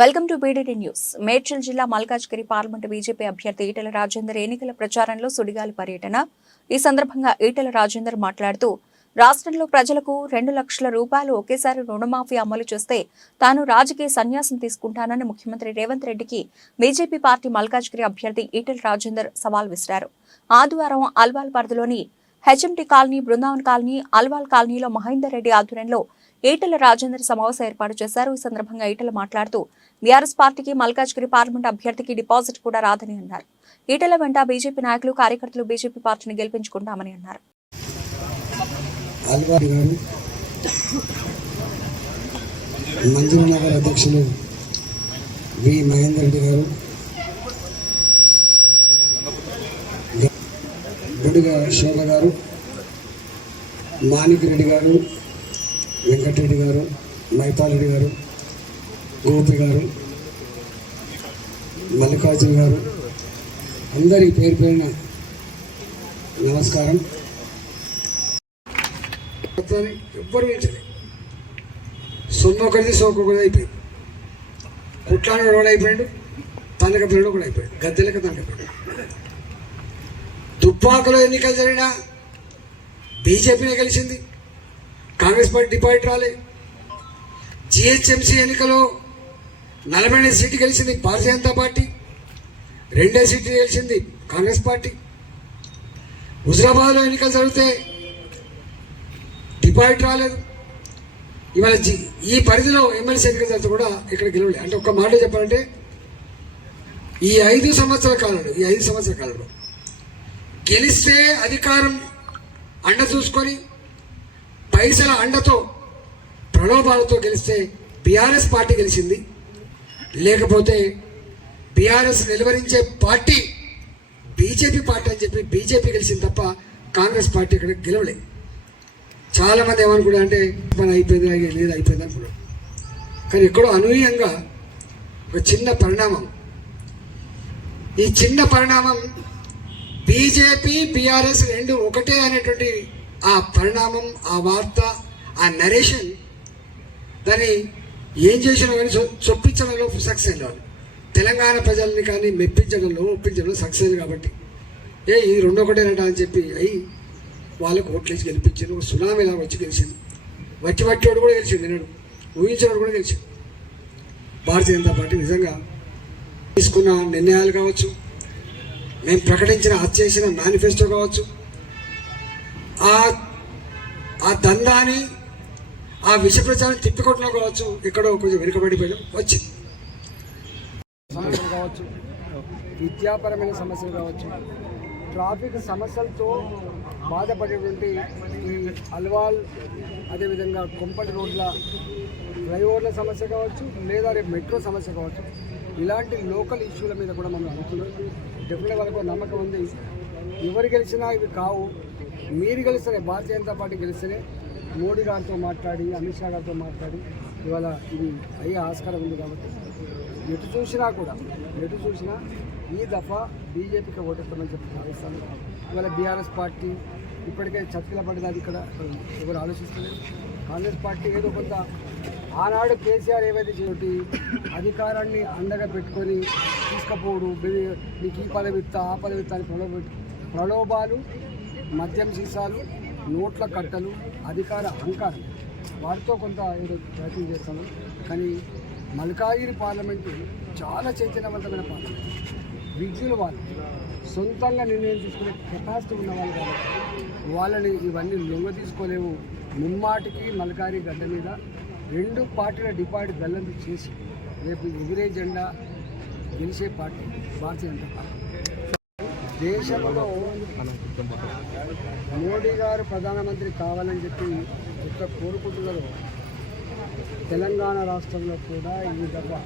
Welcome to BDD news. Medchal జిల్లా Malkajgiri parliament BJP అభ్యర్థి ఈటల రాజేందర్ ఎన్నికల ప్రచారంలో సుడిగాలి పర్యటన. ఈ సందర్భంగా ఈటెల రాజేందర్ మాట్లాడుతూ రాష్ట్రంలో ప్రజలకు రెండు లక్షల రూపాయలు ఒకేసారి రుణమాఫీ అమలు చేస్తే తాను రాజకీయ సన్యాసం తీసుకుంటానని ముఖ్యమంత్రి రేవంత్ రెడ్డికి బీజేపీ పార్టీ మల్కాజ్గిరి అభ్యర్థి ఈటెల రాజేందర్ సవాల్ విసిరారు. ఆదివారం అల్వాల్ పరిధిలోని HMT colony Brindavan colony Alwal కాలనీలో మహేందర్ రెడ్డి ఆధ్వర్యంలో ఈటల రాజేందర్ సమావేశం ఏర్పాటు చేశారు. ఈ సందర్భంగా ఈటల మాట్లాడుతూ బీఆర్ఎస్ పార్టీకి మల్కాజ్గిరి పార్లమెంట్ అభ్యర్థికి డిపాజిట్ కూడా రాదని అన్నారు. ఈటల వెంట బీజేపీ నాయకులు కార్యకర్తలు బీజేపీ పార్టీని గెలిపించుకుంటామని అన్నారు. మంజుల నగర్ అధ్యక్షులు వి మహేందర్ రెడ్డి గారు గారు శోభ గారు మాణిక్ రెడ్డి గారు వెంకటరెడ్డి గారు మైపాలరెడ్డి గారు గోపి గారు మల్లికార్జున గారు అందరి పేరు పేరున నమస్కారం. మొత్తాన్ని ఎవ్వరు వేయట్లేదు సొమ్ము ఒకరిది సోకు ఒకటి అయిపోయింది. కుట్లాన ఒకడు అయిపోయాడు తనక పిల్లడు ఒకడు అయిపోయాడు. గద్దెలక తండక తుపాకులో ఎన్నికలు జరిగినా బీజేపీనే గెలిచింది. కాంగ్రెస్ పార్టీ డిపాజిట్ రాలే. జిహెచ్ఎంసీ ఎన్నికలో నలభై ఎనిమిది సీట్లు గెలిచింది భారతీయ జనతా పార్టీ. రెండే సీట్లు గెలిచింది కాంగ్రెస్ పార్టీ. హుజరాబాద్లో ఎన్నికలు జరిగితే డిపాజిట్ రాలేదు. ఇవాళ జి- ఈ పరిధిలో ఎమ్మెల్సీ ఎన్నికల తర్వాత కూడా ఇక్కడ గెలవలేదు అంటే ఒక మాట చెప్పాలంటే ఈ ఐదు సంవత్సరాల కాలంలో ఈ ఐదు సంవత్సరాల కాలంలో గెలిస్తే అధికారం అండ చూసుకొని పైసల అండతో ప్రలోభాలతో గెలిస్తే బీఆర్ఎస్ పార్టీ గెలిచింది. లేకపోతే బీఆర్ఎస్ నిలువరించే పార్టీ బీజేపీ పార్టీ అని చెప్పి బీజేపీ గెలిచింది తప్ప కాంగ్రెస్ పార్టీ ఇక్కడ గెలవలేదు. చాలామంది ఏమనుకున్నా అంటే మన అయిపోయింది లేదు అయిపోయింది అనుకున్నాడు కానీ ఎక్కడో అనూహ్యంగా ఒక చిన్న పరిణామం. ఈ చిన్న పరిణామం బీజేపీ బీఆర్ఎస్ రెండు ఒకటే అనేటువంటి ఆ పరిణామం ఆ వార్త ఆ నరేషన్ దాన్ని ఏం చేసినా కానీ చొప్పించడంలో సక్సెస్ అయిన తెలంగాణ ప్రజల్ని కానీ మెప్పించడంలో ఒప్పించడంలో సక్సెస్ అయింది కాబట్టి. ఏ ఇది రెండో ఒకటేనట అని చెప్పి అయ్యి వాళ్ళకు ఓట్లేసి గెలిపించారు ఒక సునామీ లాగా వచ్చి గెలిచింది వచ్చి వట్టివాడు కూడా గెలిచింది నేను ఊహించినవాడు కూడా గెలిచింది భారతీయ జనతా పార్టీ నిజంగా తీసుకున్న నిర్ణయాలు కావచ్చు మేము ప్రకటించిన చేసిన మేనిఫెస్టో కావచ్చు. ఆ ఆ దందాన్ని ఆ విష ప్రచారం తిప్పికొట్టడం కావచ్చు ఎక్కడో కొంచెం వెనుకబడిపోయాం వచ్చింది. సమస్యలు కావచ్చు విద్యాపరమైన సమస్యలు కావచ్చు ట్రాఫిక్ సమస్యలతో బాధపడేటువంటి ఈ అల్వాల్ అదేవిధంగా కొంపటి రోడ్ల ఫ్లైఓవర్ల సమస్య కావచ్చు లేదా రేపు మెట్రో సమస్య కావచ్చు ఇలాంటి లోకల్ ఇష్యూల మీద కూడా మనం అనుకున్నాం. డెఫినెట్ వాళ్ళకు నమ్మకం ఉంది. ఎవరు గెలిచినా ఇవి కావు. మీరు గెలిస్తేనే భారతీయ జనతా పార్టీ గెలిస్తేనే మోడీ గారితో మాట్లాడి అమిత్ షా గారితో మాట్లాడి ఇవాళ ఇది అయ్యే ఆస్కారం ఉంది కాబట్టి ఎటు చూసినా కూడా ఎటు చూసినా ఈ దఫా బీజేపీకి ఓటేస్తామని చెప్పి భావిస్తాను. ఇవాళ బీఆర్ఎస్ పార్టీ ఇప్పటికే చతికిల పడ్డది ఇక్కడ ఎవరు ఆలోచిస్తలేదు. కాంగ్రెస్ పార్టీ ఏదో కొంత ఆనాడు కేసీఆర్ ఏవైతే చేసి అధికారాన్ని అండగా పెట్టుకొని తీసుకపోవడు నీకు ఈ పదవిత్త ఆ పదవిత్త అని ప్రలోభ ప్రలోభాలు మద్యం సీసాలు నోట్ల కట్టలు అధికార అహంకారం. వాటితో కొంత ఏదో ప్రయత్నం చేస్తాను. కానీ మల్కాగిరి పార్లమెంటు చాలా చైతన్యవంతమైన పార్లమెంట్. విద్యులు వాళ్ళు సొంతంగా నిర్ణయం తీసుకునే కెపాసిటీ ఉన్న వాళ్ళు కాబట్టి వాళ్ళని ఇవన్నీ లొంగ తీసుకోలేవు ముమ్మాటికి మల్కారి గడ్డ మీద రెండు పార్టీల డిపాజిట్ గల్లంతు చేసి రేపు ఎగిరే జెండా గెలిచే పార్టీ భారతీయ జనతా పార్టీ. దేశంలో మోడీ గారు ప్రధానమంత్రి కావాలని చెప్పి ఇక్కడ కోరుకుంటున్నారు తెలంగాణ రాష్ట్రంలో కూడా ఈ దఫా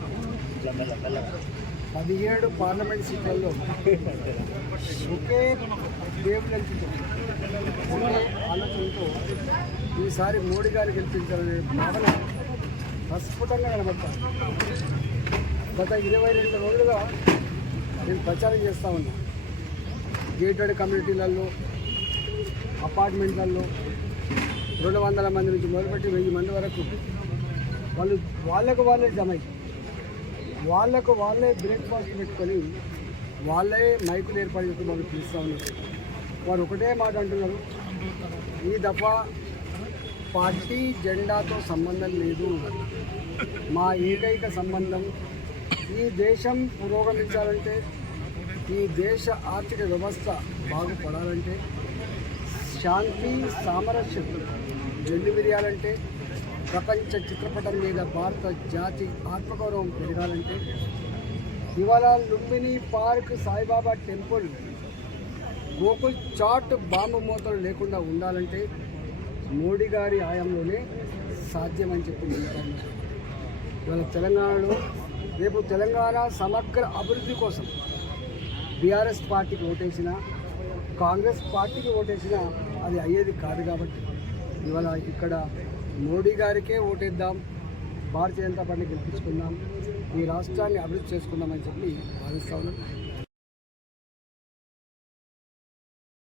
పదిహేడు పార్లమెంట్ సీట్లలో ఒకే వేవ్లెంత్తో ఒకే ఆలోచనతో ఈసారి మోడీ గారు గెలిపించాలనే భావన ప్రస్ఫుటంగా కనబడతాను గత ఇరవై రెండు రోజులుగా నేను ప్రచారం చేస్తూ ఉన్నా. గేటెడ్ కమ్యూనిటీలలో అపార్ట్మెంట్లలో రెండు వందల మంది నుంచి మొదలుపెట్టి వెయ్యి మంది వరకు వాళ్ళు వాళ్ళకు వాళ్ళే జమ అయ్యి వాళ్ళకు వాళ్ళే బ్రేక్ఫాస్ట్ పెట్టుకొని వాళ్ళే మైకులు ఏర్పాటు చేస్తూ వాళ్ళు పిలుస్తూ ఉన్నారు. వారు ఒకటే మాట అంటున్నారు. ఈ దఫా పార్టీ జెండాతో సంబంధం లేదు. మా ఏకైక సంబంధం ఈ దేశం పురోగమించాలంటే ఈ దేశ ఆర్థిక వ్యవస్థ బాగుపడాలంటే శాంతి సామరస్యం వెల్లువిరియాలంటే ప్రపంచ చిత్రపటం మీద భారత జాతి ఆత్మగౌరవం పెరగాలంటే ఇవాళ Lumbini park Saibaba temple Gokul Chat bomb మూతలు లేకుండా ఉండాలంటే మోడీ గారి ఆయంలోనే సాధ్యమని చెప్పి ఇవాళ తెలంగాణలో రేపు తెలంగాణ సమగ్ర అభివృద్ధి కోసం బీఆర్ఎస్ పార్టీకి ఓటేసిన కాంగ్రెస్ పార్టీకి ఓటేసిన అది అయ్యేది కాదు కాబట్టి ఇవాళ ఇక్కడ మోడీ గారికే ఓటేద్దాం భారతీయ జనతా పార్టీ గెలిపించుకుందాం ఈ రాష్ట్రాన్ని అభివృద్ధి చేసుకుందామని చెప్పి భావిస్తా ఉన్నాను